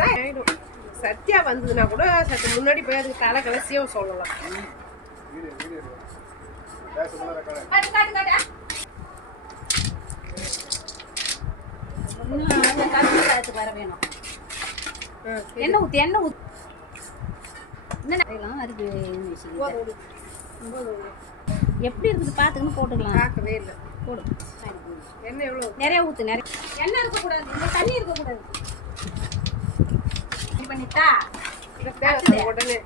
தான் ஆயிடும். சத்யா வந்ததுன்னா கூட சற்று முன்னாடி போய் அதுக்கு தலை கலசியும் சொல்லலாம். வர வேணும். எண்ணெய் ஊத்து எப்படி இருக்குது பார்த்துக்கணும் போட்டுக்கலாம். பார்க்கவே இல்லை. போடு. எண்ணெய் எவ்வளோ? நிறைய ஊத்து. நிறைய எண்ணெய் இருக்கக்கூடாது, இந்த தண்ணி இருக்கக்கூடாது. இது பண்ணிட்டா உடனே